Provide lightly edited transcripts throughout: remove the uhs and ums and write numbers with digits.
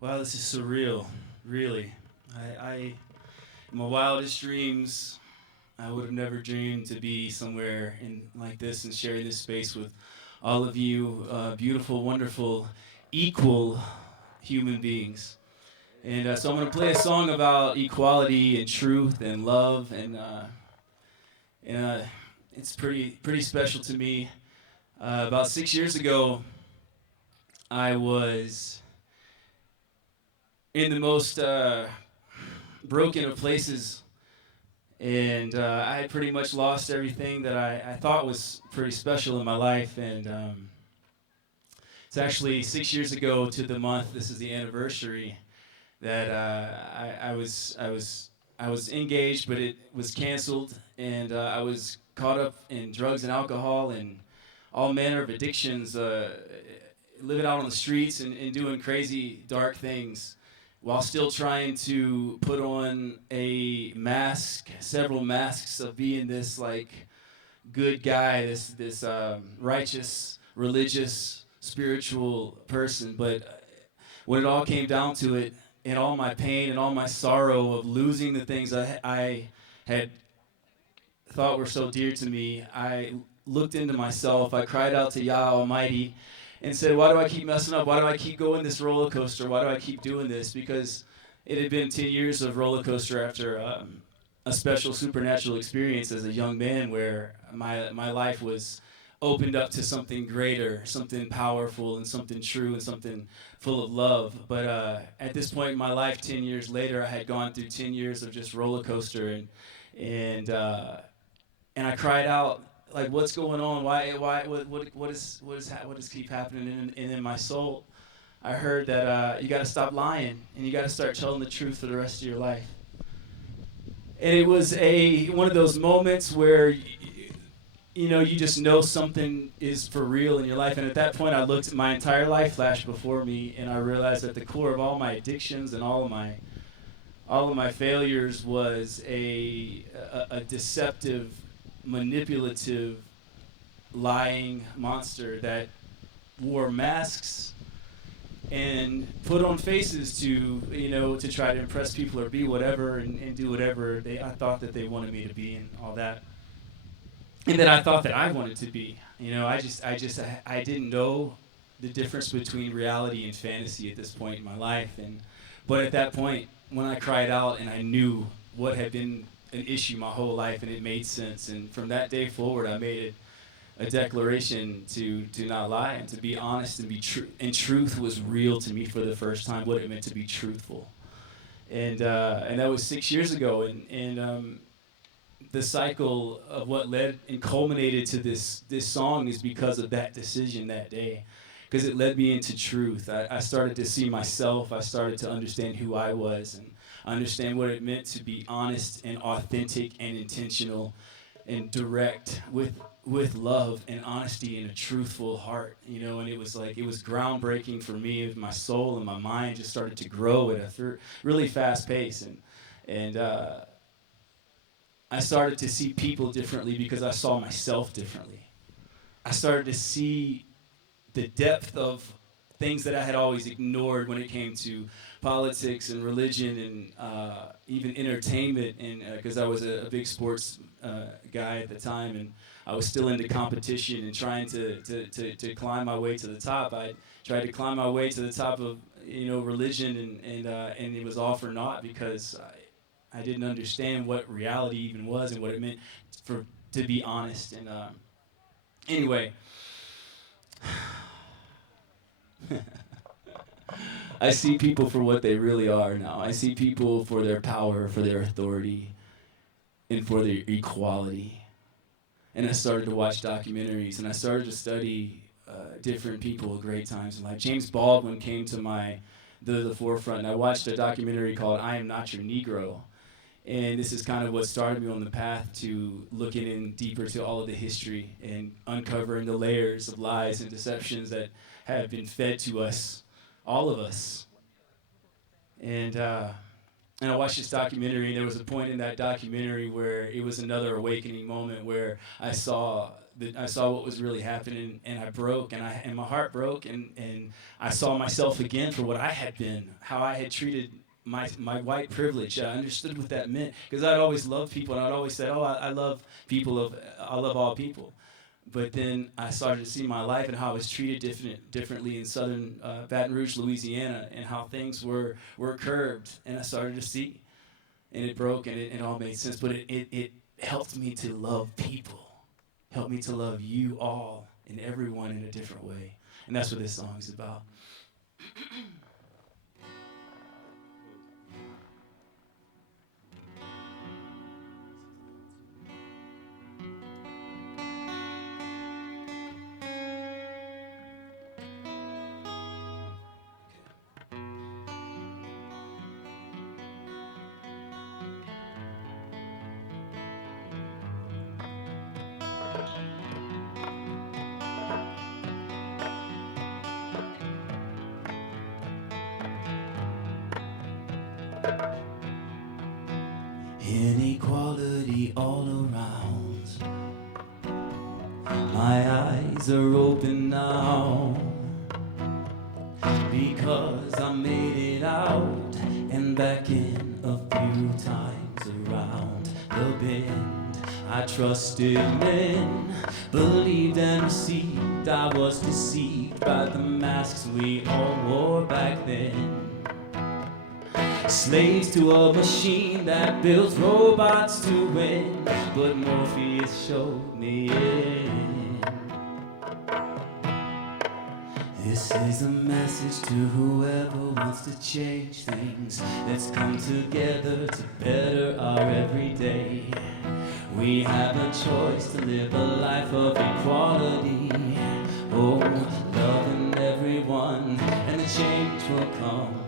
Wow, this is surreal, really. In my wildest dreams, I would have never dreamed to be somewhere in like this and sharing this space with all of you, beautiful, wonderful, equal human beings. And so I'm going to play a song about equality and truth and love, and it's pretty special to me. About 6 years ago, I was in the most broken of places, and I had pretty much lost everything that I thought was pretty special in my life. And it's actually 6 years ago to the month. This is the anniversary that I was engaged, but it was canceled, and I was caught up in drugs and alcohol and all manner of addictions, living out on the streets and doing crazy, dark things while still trying to put on a mask, several masks of being this like good guy, this righteous, religious, spiritual person. But when it all came down to it, and all my pain and all my sorrow of losing the things I had thought were so dear to me, I looked into myself. I cried out to Yah Almighty and said, why do I keep messing up? Why do I keep going this roller coaster? Why do I keep doing this? Because it had been 10 years of roller coaster after a special supernatural experience as a young man where my life was opened up to something greater, something powerful, and something true, and something full of love. But at this point in my life, 10 years later, I had gone through 10 years of just roller coaster, and I cried out, like, what's going on? What is keep happening? And in my soul, I heard that you got to stop lying and you got to start telling the truth for the rest of your life. And it was one of those moments where you just know something is for real in your life. And at that point, I looked at my entire life flash before me, and I realized at the core of all my addictions and all of my failures was a deceptive, manipulative, lying monster that wore masks and put on faces to try to impress people or be whatever and do whatever I thought that they wanted me to be and all that, and that I thought that I wanted to be. I didn't know the difference between reality and fantasy at this point in my life, but at that point when I cried out and I knew what had been an issue my whole life, and it made sense. And from that day forward, I made it a declaration to not lie and to be honest and be true. And truth was real to me for the first time. What it meant to be truthful, and that was 6 years ago. And the cycle of what led and culminated to this song is because of that decision that day. Because it led me into truth. I started to see myself. I started to understand who I was and understand what it meant to be honest and authentic and intentional and direct with love and honesty and a truthful heart. And it was groundbreaking for me. My soul and my mind just started to grow at a really fast pace, and I started to see people differently because I saw myself differently. I started to see the depth of things that I had always ignored when it came to politics and religion and even entertainment. And because I was a big sports guy at the time, and I was still into competition and trying to climb my way to the top. I tried to climb my way to the top of religion, and it was all for naught because I didn't understand what reality even was and what it meant to be honest. And anyway. I see people for what they really are now. I see people for their power, for their authority, and for their equality. And I started to watch documentaries, and I started to study different people at great times in life. James Baldwin came to the forefront, and I watched a documentary called I Am Not Your Negro. And this is kind of what started me on the path to looking in deeper to all of the history and uncovering the layers of lies and deceptions that have been fed to us, all of us. And I watched this documentary, and there was a point in that documentary where it was another awakening moment where I saw I saw what was really happening, and I broke, and my heart broke, and I saw myself again for what I had been, how I had treated my white privilege. I understood what that meant, because I'd always loved people, and I'd always said, oh, I love I love all people. But then I started to see my life and how I was treated differently in southern Baton Rouge, Louisiana, and how things were curbed, and I started to see, and it broke, and it all made sense. But it helped me to love people, helped me to love you all and everyone in a different way, and that's what this song is about. Inequality all around. My eyes are open now, because I made it out and back in a few times around the bend. I trusted men, believed and received. I was deceived by the masks we all wore back then. Slaves to a machine that builds robots to win, but Morpheus showed me in. This is a message to whoever wants to change things. Let's come together to better our everyday. We have a choice to live a life of equality. Oh, loving everyone, and the change will come.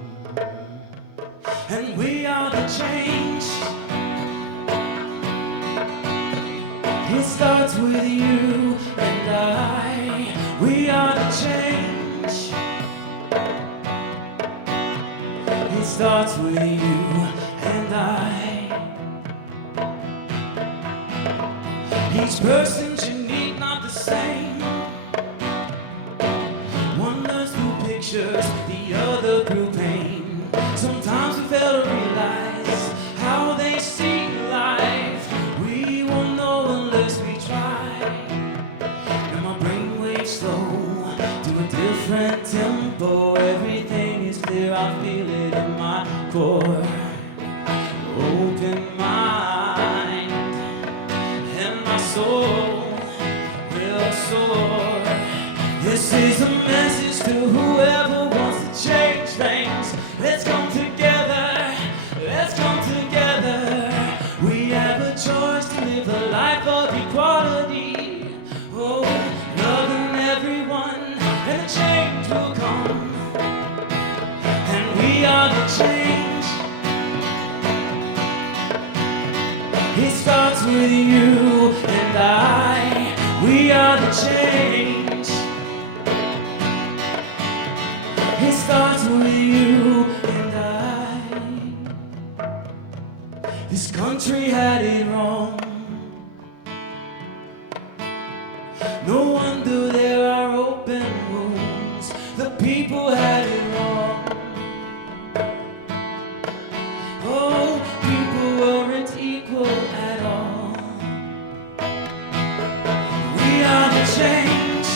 And we are the change. It starts with you and I. We are the change. It starts with you and I. Each person's unique, not the same. One learns through pictures, the other through pain. Sometimes we fail to realize how they see life. We won't know unless we try. And my brainwaves slow to a different tempo. Everything is clear, I feel it in my core. Open mind, and my soul will soar. This is a message to whoever wants to change things. Let's come together, let's come together. We have a choice to live a life of equality. Oh, loving everyone, and the change will come. And we are the change. It starts with you and I. We are the change. It starts with you and I. This country had it wrong. No wonder there are open wounds. The people had it wrong. Oh, people weren't equal at all. We are the change.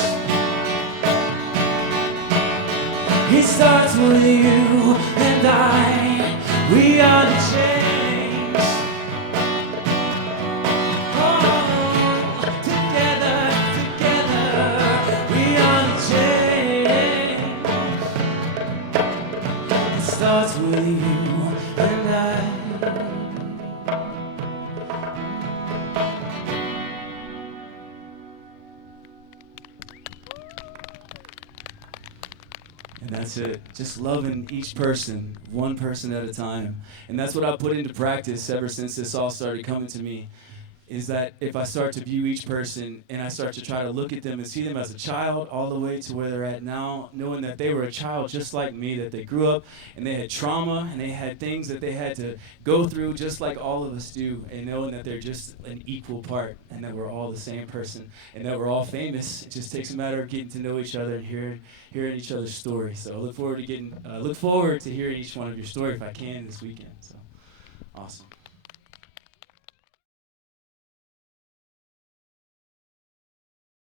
It starts with you and I. We are the change. Oh, together, together, we are the change. It starts with you and I. And that's it. Just loving each person, one person at a time. And that's what I put into practice ever since this all started coming to me. is that if I start to view each person and I start to try to look at them and see them as a child all the way to where they're at now, knowing that they were a child just like me, that they grew up and they had trauma and they had things that they had to go through just like all of us do, and knowing that they're just an equal part and that we're all the same person and that we're all famous. It just takes a matter of getting to know each other and hearing each other's story. So I look forward to hearing each one of your story if I can this weekend. So awesome.